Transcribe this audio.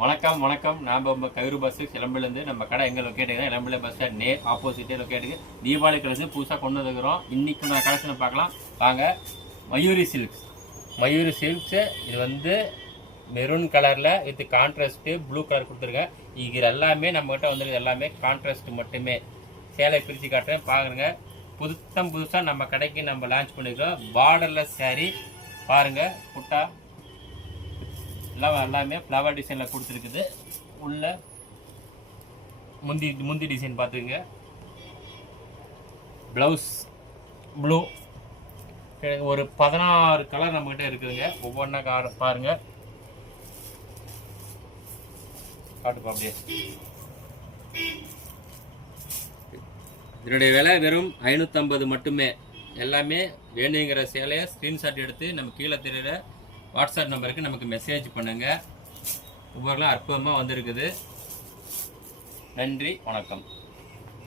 வணக்கம் வணக்கம். நாம் நம்ம கயிறு பஸ் கிளம்பிலேருந்து நம்ம கடை எங்கே லொக்கேட்டுக்கு தான் இளம்பிள்ளை பஸ் ஸ்டாண்ட் நேர் ஆப்போசிட்டே லொக்கேட்டுக்கு தீபாவளி கலெக்ஷன் புதுசாக கொண்டு வந்துருக்கிறோம். இன்றைக்கி நான் கலெக்ஷனை பார்க்கலாம் வாங்க. மயூரி சில்க்ஸு இது வந்து மெரூன் கலரில் வித் கான்ட்ராஸ்ட்டு ப்ளூ கலர் கொடுத்துருக்கேன். இது எல்லாமே நம்மகிட்ட வந்துருக்கு, எல்லாமே கான்ட்ராஸ்ட் மட்டுமே. சேலை பிரித்து காட்டுறேன் பாருங்க. புதுசாக நம்ம கடைக்கு நம்ம லான்ச் பண்ணியிருக்கோம். பார்டர்லெஸ் சாரீ பாருங்கள். புட்டா எல்லாமே ஃப்ளவர் டிசைனில் கொடுத்துருக்குது. உள்ள முந்தி டிசைன் பார்த்துக்குங்க. Blouse blue. ஒரு 16 கலர் நம்மகிட்ட இருக்குதுங்க. ஒவ்வொன்றா பாருங்க. காட்டுப்பா அப்படியே. இதனுடைய விலை வெறும் 550 மட்டுமே. எல்லாமே வேணுங்கிற சேலையை ஸ்க்ரீன்ஷாட் எடுத்து நம்ம கீழே தெரியுற வாட்ஸ்அப் நம்பருக்கு நமக்கு மெசேஜ் பண்ணுங்கள். ஒவ்வொருலாம் அற்புதமாக வந்திருக்குது. நன்றி, வணக்கம்.